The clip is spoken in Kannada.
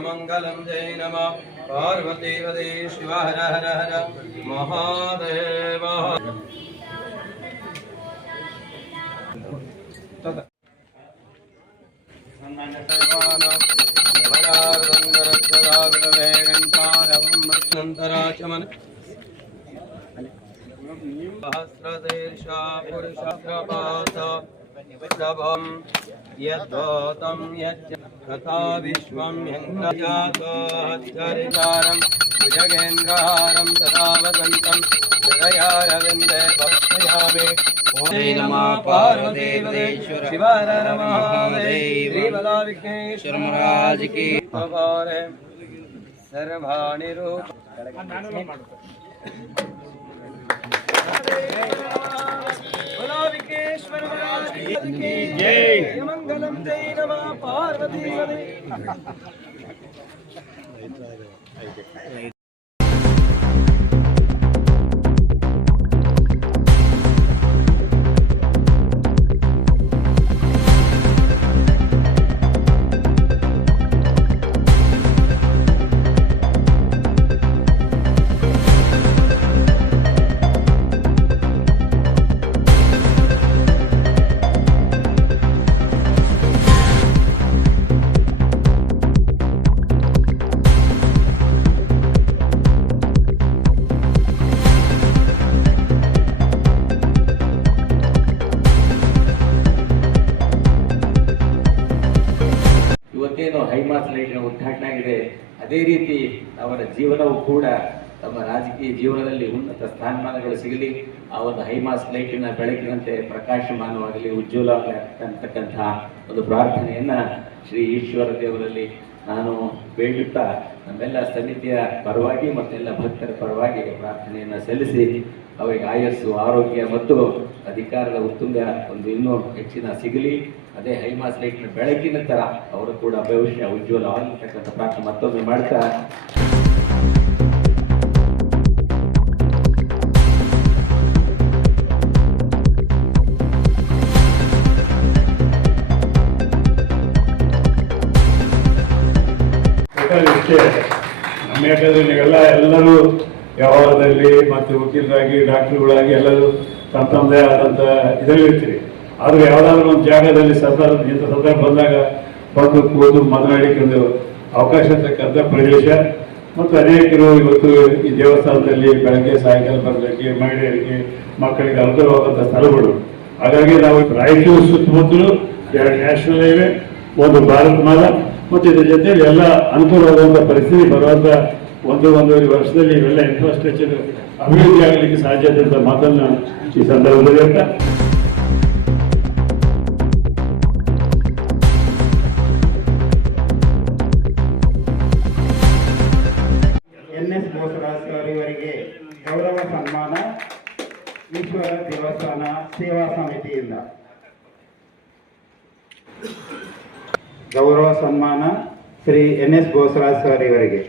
मंगलम जय नमः पार्वती पदे शिव हर हर हर महादेव घंटारमन सहस्रशीर्षा पुरुषप्रभास प्रभं यद्भूतं यज्ञ तथा विश्वं यन्त्रजातोऽहच्चरितारं भुजगेन्द्रहारं सदा वसन्तं हृदयारविन्दे भक्ष्यामि। जय नमः पार्वतीपदेश्वर शिव हर हर महादेव श्रीबला विघ्नेश्वर महाराज की सर्वाणि रूप विघ्नेश्वर महाराज की जय। मंगलम जय नमः पार्वती ಹೈಮಾಸ್ ಲೈಟ್ನ ಉದ್ಘಾಟನೆ ಆಗಿದೆ. ಅದೇ ರೀತಿ ಅವರ ಜೀವನವೂ ಕೂಡ ತಮ್ಮ ರಾಜಕೀಯ ಜೀವನದಲ್ಲಿ ಉನ್ನತ ಸ್ಥಾನಮಾನಗಳು ಸಿಗಲಿ, ಆ ಒಂದು ಹೈಮಾಸ್ ಲೈಟಿನ ಬೆಳಕಿನಂತೆ ಪ್ರಕಾಶಮಾನವಾಗಲಿ, ಉಜ್ವಲವಾಗಲಿ ಅಂತಕ್ಕಂತಹ ಒಂದು ಪ್ರಾರ್ಥನೆಯನ್ನ ಶ್ರೀ ಈಶ್ವರ ದೇವರಲ್ಲಿ ನಾನು ಬೇಡುತ್ತಾ ನಮ್ಮೆಲ್ಲ ಸಮಿತಿಯ ಪರವಾಗಿ ಮತ್ತೆಲ್ಲ ಭಕ್ತರ ಪರವಾಗಿ ಪ್ರಾರ್ಥನೆಯನ್ನು ಸಲ್ಲಿಸಿ ಅವರಿಗೆ ಆಯಸ್ಸು, ಆರೋಗ್ಯ ಮತ್ತು ಅಧಿಕಾರದ ಉತ್ತುಂಗ ಒಂದು ಇನ್ನೂ ಹೆಚ್ಚಿನ ಸಿಗಲಿ. ಅದೇ ಹೈಮಾಸ್ ಲೈಟ್ನ ಬೆಳಕಿನ ತರ ಅವರು ಕೂಡ ಭವಿಷ್ಯ ಉಜ್ವಲವಾಗಿರ್ತಕ್ಕಂಥ ಪ್ರಾರ್ಥನೆ ಮತ್ತೊಮ್ಮೆ ಮಾಡ್ತಾ ನಮ್ಮ ಯಾಕಂದ್ರೆ ಎಲ್ಲರೂ ವ್ಯವಹಾರದಲ್ಲಿ ಮತ್ತು ವಕೀಲರಾಗಿ ಡಾಕ್ಟರ್ಗಳಾಗಿ ಎಲ್ಲರೂ ತಮ್ಮದೇ ಆದಂಥ ಇದರಲ್ಲಿ ಇರ್ತೀರಿ. ಆದ್ರೆ ಯಾವುದಾದ್ರೂ ಒಂದು ಜಾಗದಲ್ಲಿ ಇಂಥ ಸಂದರ್ಭ ಬಂದಾಗ ಬಂದು ಕೂತು ಮಾತನಾಡಲಿಕ್ಕೆ ಒಂದು ಅವಕಾಶ ಇರ್ತಕ್ಕಂಥ ಪ್ರದೇಶ ಮತ್ತು ಅನೇಕರು ಇವತ್ತು ಈ ದೇವಸ್ಥಾನದಲ್ಲಿ ಬೆಳಗ್ಗೆ ಸಾಯಂಕಾಲ ಬರಲಿಕ್ಕೆ ಮಹಿಳೆಯರಿಗೆ ಮಕ್ಕಳಿಗೆ ಅನುಕೂಲವಾದಂಥ ಸ್ಥಳಗಳು. ಹಾಗಾಗಿ ನಾವು ರಾಯಚೂರು ಸುತ್ತಮುತ್ತಲು 2 ನ್ಯಾಷನಲ್ ಹೈವೇ, 1 ಭಾರತ ಮಾಲ ಮತ್ತು ಇದರ ಜೊತೆಯಲ್ಲಿ ಎಲ್ಲ ಅನುಕೂಲವಾದಂಥ ಪರಿಸ್ಥಿತಿ ಬರುವಂಥ 1-1.5 ವರ್ಷದಲ್ಲಿ ಇವೆಲ್ಲ ಇನ್ಫ್ರಾಸ್ಟ್ರಕ್ಚರ್ ಅಭಿವೃದ್ಧಿ ಆಗಲಿಕ್ಕೆ ಸಾಧ್ಯತೆ ಅಂತ ಮಾತನ್ನು ಈ ಸಂದರ್ಭದಲ್ಲಿ ಹೇಳ್ತಾ NS ಬೋಸರಾಜ್ ಅವರಿಗೆ ಗೌರವ ಸನ್ಮಾನ ಈಶ್ವರ ದೇವಸ್ಥಾನ ಸೇವಾ ಸಮಿತಿಯಿಂದ. ಗೌರವ ಸನ್ಮಾನ ಶ್ರೀ NS ಬೋಸರಾಜ್ ಇವರಿಗೆ.